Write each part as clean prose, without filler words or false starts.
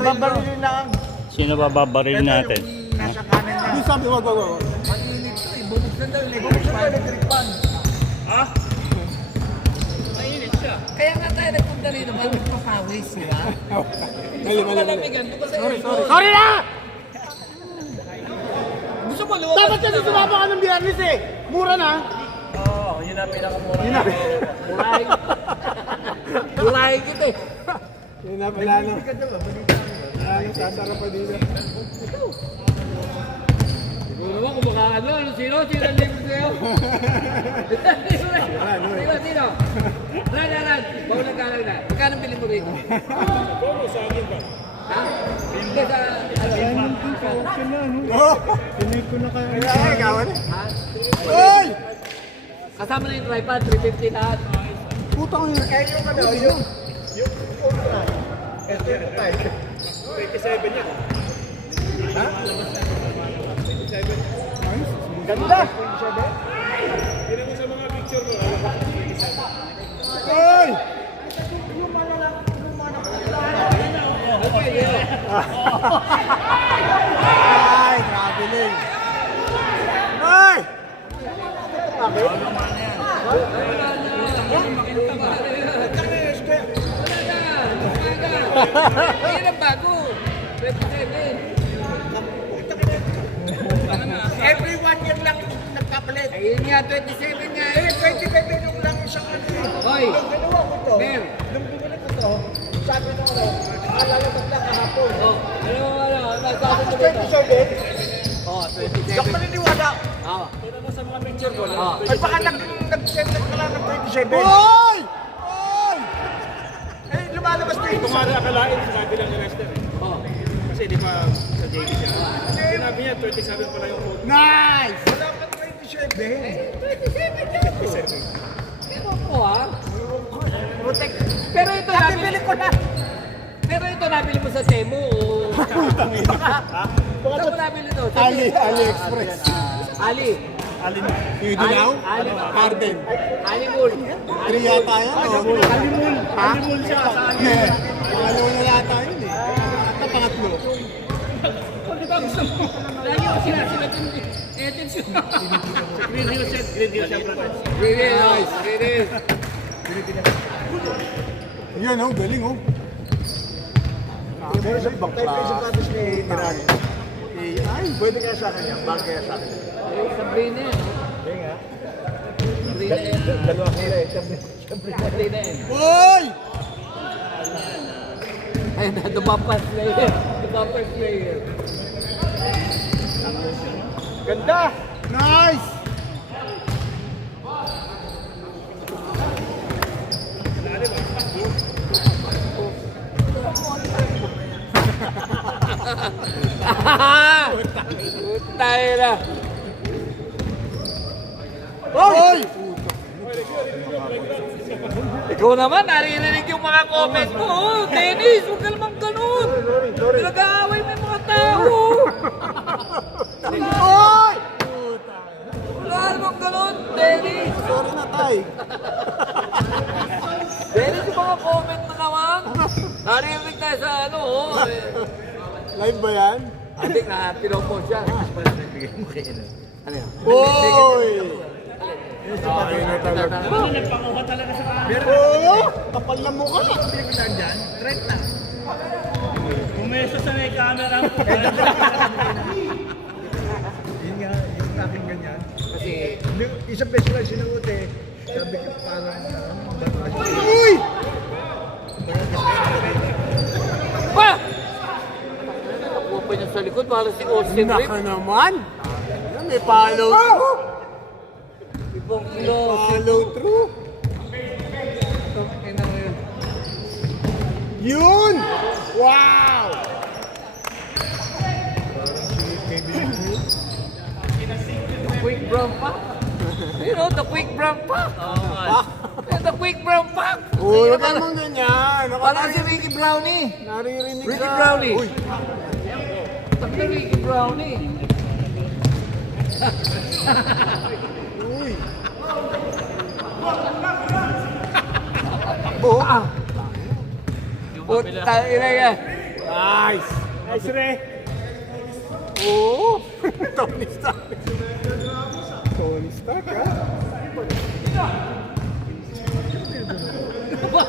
Babarilin lang. Sino ba babaril natin? Nasa kanan niya. Yung sabi, wag. Mainit to eh. Bubuksan daw electric fan. Ha? Mainit siya. Kaya nga tayo nagpunta rito. Bago papawis, di ba? Mali. Sorry na! Gusto mo, dapat kasi sumama ka ng biyernes eh. Mura na. Oo, yun ang pinakamura. Yun na. Kulay kita eh. Yun na, wala na. Wala na, sasarap pa dito. Siguro naman kung baka sino ang libre sa'yo? Sino? Ran. Bawal ang galang na. Magkano bilhin mo rito? Kung sa akin ba? Ha? Hindi sa... Pinay ko na kayo. Ay, gawan eh. Ha? Oy! Kasama na yung tripod, 350 lahat. Putang yun. Kaya yung ano, yung... Ito yan, tayo. 27 yan. Ha? 27. Ganda! Tignan mo sa mga picture mo. Oy! Okay, yun. Ay, grabe lang. Ay! Ayun ang bago. 27. Every 1 year lang nagkapalit. Ayun nga, 27 nga. Eh, 25 yung lang isang ano. Hoy, Nung ginawa ko to, Mer. nung binili ko to, sabi ko ano, akala ko lang kahapon. Oh, nagsasabi Tapos ko dito. 27, Oh, hindi ako 27. maniniwala. Oh. Tignan mo sa mga picture mo. Oh. Ay baka nag-send ka lang ng 27. Oy! Oy! Eh, lumalabas na ito. Kung nga akalain, sinabi lang ni Lester eh. Oh. Kasi di ba sa JD siya. Sinabi niya, 27 pala yung code. Nice! Wala pa 27. 27 yan po. Ewan ko ha. Protect. Pero ito nabili Nabili ko na. Pero ito nabili mo sa Temu o... Saan mo nabili ito? AliExpress. Ali. Alin? Yung dilaw? Ali. Garden. Ali Mall. 3 yata yan. Alimul. Ha? Alimul siya sa akin. Eh, pangalawa na yata yun eh. At pangatlo. Kung di ba gusto mo? Lagi ako sila din. Attention. Green Hill set. Green Hill set. Nice. Yun oh, galing oh. Pero sa sapatos ni Miran. Ay, Pwede kaya sa akin yan. Bakit kaya sa akin? Sabrina yan. Kaya nga. Sabrina yan. Dalawa sila eh. Sabrina yan. Oy! Ayun na, the bumper player. The bumper player. Ganda! Nice! Tayo na. Oy! Ikaw naman, naririnig yung mga comment mo. Oh, Dennis, huwag ka naman ganun. Nag-aaway mo yung mga tao. Oy! Wala namang ganun, Dennis. Sorry na tay. Dennis, yung mga comment mo naman. Naririnig tayo sa ano, oh. Live ba yan? Adik na, pinopost siya. Ano yan? Oy! Ay na talaga. Nagpanguha talaga sa camera. Oo! Kapal na mukha. Trend na. Pumeso sa may camera. Yun nga, yung aking ganyan. Kasi, Isang beses lang sinuot eh. Sabi ko parang Uy! pa! Nakuha pa niya sa likod, para si Austin Rip. Naka naman. May follow through. Ibang kilo. Follow through. Yun! Wow! Quick brown pack. You know, the quick brown pack. The quick brown pack. Uy, huwag naman ganyan. Parang si Ricky Brownie. Naririnig Ricky ka. Brownie. Uy. Sabi ni Ricky Brownie. Uy. Puta, ina yan. Nice! Nice, Re! Oo! Tony Stark! Tony Stark, ha? Ba?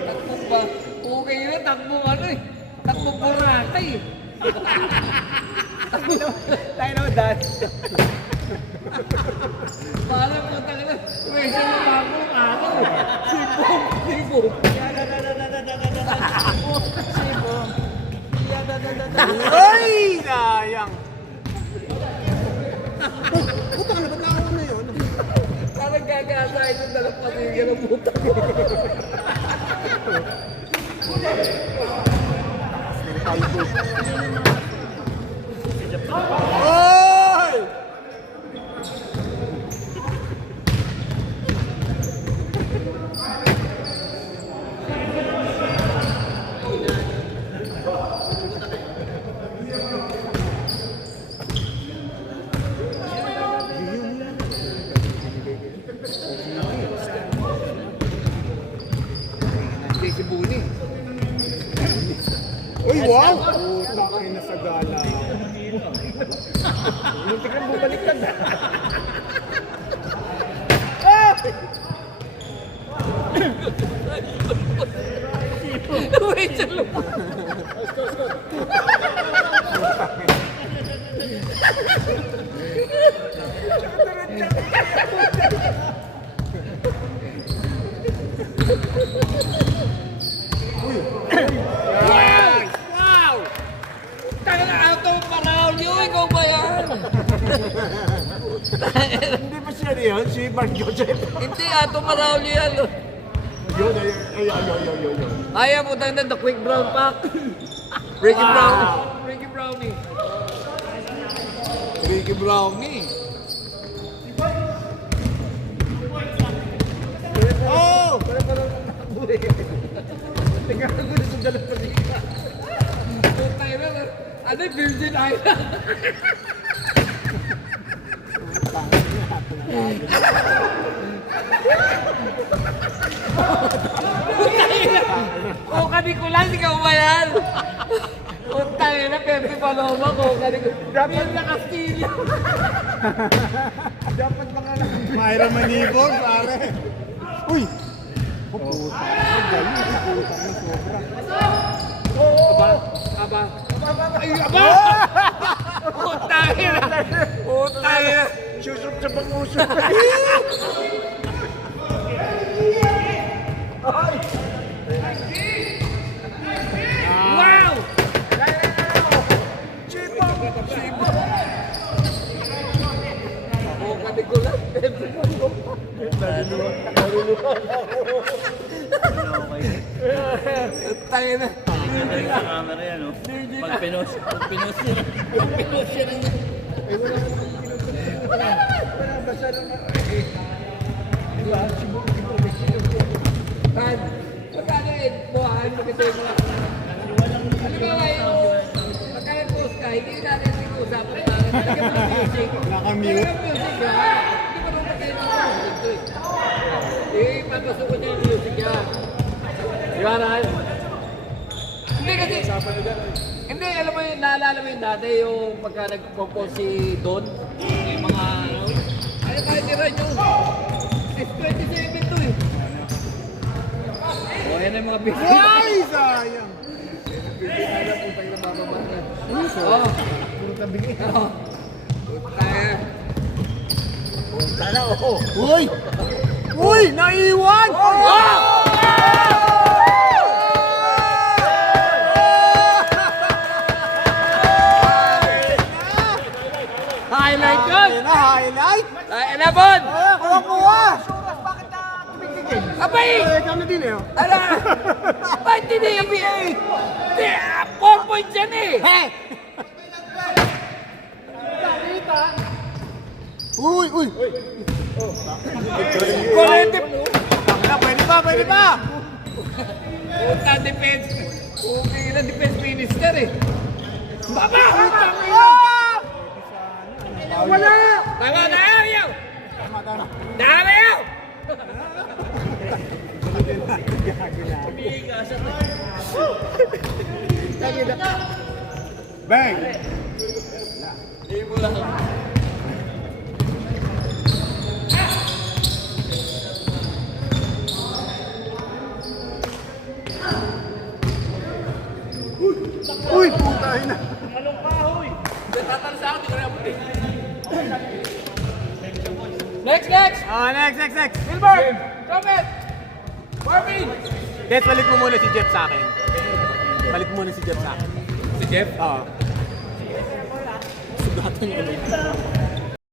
Takbo ba? Okay yun, takbo ano eh. Takbo Boracay eh. Tayo naman, Dad. Parang puta ka na. Pwede mo ba ako ng araw eh. Sibong, sibong. Ay! Sayang! Parang gagasahin yung dalapasin ng puta. Oy! Si Buni. Uy, wow! Puta kayo na sa gala. Muntik lang bumaliktad. Wait, sa lupa. Wow! Tanga na auto paraw niyo, ikaw ba yan? Hindi ba siya yun? Si Mark Joseph? Hindi, auto paraw niyo yan. Yun, yun. Ayaw mo tanga the quick brown pack. Ricky Brownie. Ricky Brownie. Ricky Brownie. Oh! Tingnan ko na sa dalapasin. Putay na. Ano yung Virgin Island? Putay na. O kanikulan, ikaw ba yan? Putay na, Pepe Paloma ko. Dapat na Castillo. Dapat mga Mayra Manibog, pare. Uy! Oh, puta. Ang galing. Puta na sobra. Aba. Ay, aba! Putay na. Putay na. Susok sa banguso. Wow! Chibok! Chibok! O kanikulan, Pepe Paloma. Putay na. Sa camera yan, no? Pag pinos yun. Pag pinos yun. Basta naman. Man, magkano eh, buhaan, magkano yung mga... Ano ba kayo? Magkano post ka, hindi natin usapan na talaga mga music. Naka-mute. Talaga music ha. Hindi ko naman kayo mga music to eh. Eh, papasok niya yung music niya. Di ba, Ral? Hindi kasi... Hindi, alam mo yun, naalala mo yun dati yung pagka nag-compose si Don, yung mga... Ano kahit tira nyo? S27 to eh. O, yan ang mga bigay. Ay, sayang! Alam po tayo ng bababa na. Puso. Oo. Puro tabingi. Oo. Tayo. Sana, oo. Uy! Uy! Naiwan! Highlight yun! Ayun na, highlight! 11! Kuha! Abay! Ikaw na din eh. Ala! Ba't hindi yung PA? 4 points yan eh! He! Uy! Uy! Collective! Pwede pa! Pwede pa! Puta, defense. Okay na defense minister eh. Baba! Wala! Tama na ayaw! Tama ayaw! Bang! Hindi mo lang. Uy, puta na. Tatanong sa akin, di ko rin abutin. Next, next! Next. Wilbert! Robert! Marvin! Guys, balik mo muna si Jeff sa akin. Balik mo muna si Jeff sa akin. Si Jeff? Oo. Sugatan ko.